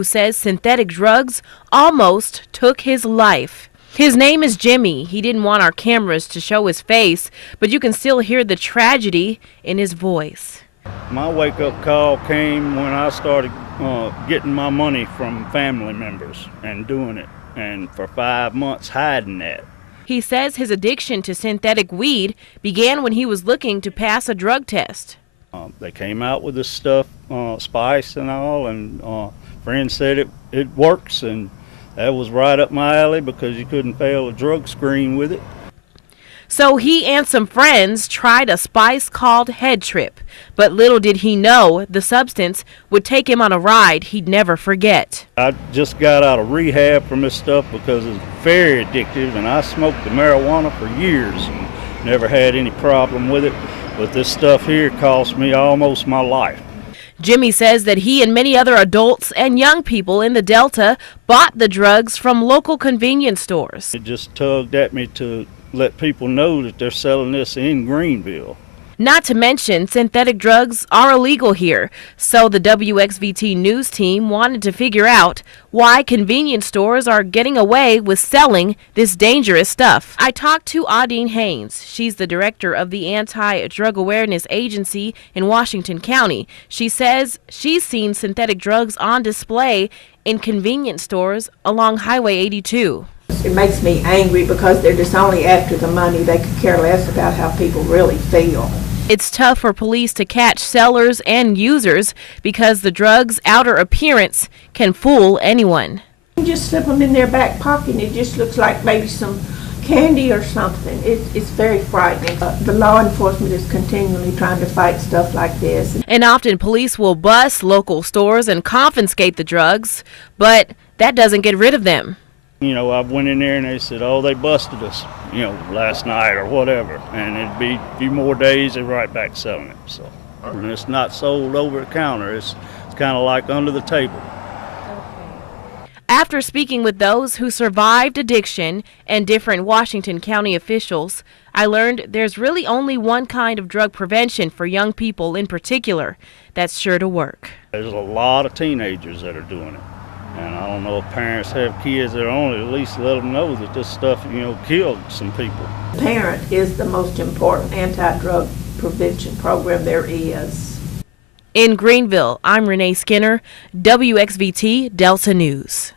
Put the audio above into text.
who says synthetic drugs almost took his life. His name is Jimmy. He didn't want our cameras to show his face, but you can still hear the tragedy in his voice. My wake-up call came when I started getting my money from family members and doing it, and for 5 months hiding that. He says his addiction to synthetic weed began when he was looking to pass a drug test. They came out with this stuff, spice and all, and friends said it works, and that was right up my alley because you couldn't fail a drug screen with it. So he and some friends tried a spice called Head Trip, but little did he know the substance would take him on a ride he'd never forget. I just got out of rehab from this stuff because it's very addictive, and I smoked the marijuana for years and never had any problem with it, but this stuff here cost me almost my life. Jimmy says that he and many other adults and young people in the Delta bought the drugs from local convenience stores. It just tugged at me to let people know that they're selling this in Greenville. Not to mention, synthetic drugs are illegal here, so the WXVT news team wanted to figure out why convenience stores are getting away with selling this dangerous stuff. I talked to Audine Haynes. She's the director of the Anti-Drug Awareness Agency in Washington County. She says she's seen synthetic drugs on display in convenience stores along Highway 82. It makes me angry because they're just only after the money. They could care less about how people really feel. It's tough for police to catch sellers and users because the drug's outer appearance can fool anyone. You just slip them in their back pocket and it just looks like maybe some candy or something. It's very frightening. The law enforcement is continually trying to fight stuff like this. And often police will bust local stores and confiscate the drugs, but that doesn't get rid of them. You know, I went in there and they said, oh, they busted us, last night or whatever. And it'd be a few more days and right back selling it. So, and it's not sold over the counter. It's kind of like under the table. After speaking with those who survived addiction and different Washington County officials, I learned there's really only one kind of drug prevention for young people in particular that's sure to work. There's a lot of teenagers that are doing it. And I don't know if parents have kids that are on it, at least let them know that this stuff, killed some people. Parent is the most important anti-drug prevention program there is. In Greenville, I'm RENAE Skinner, WXVT Delta News.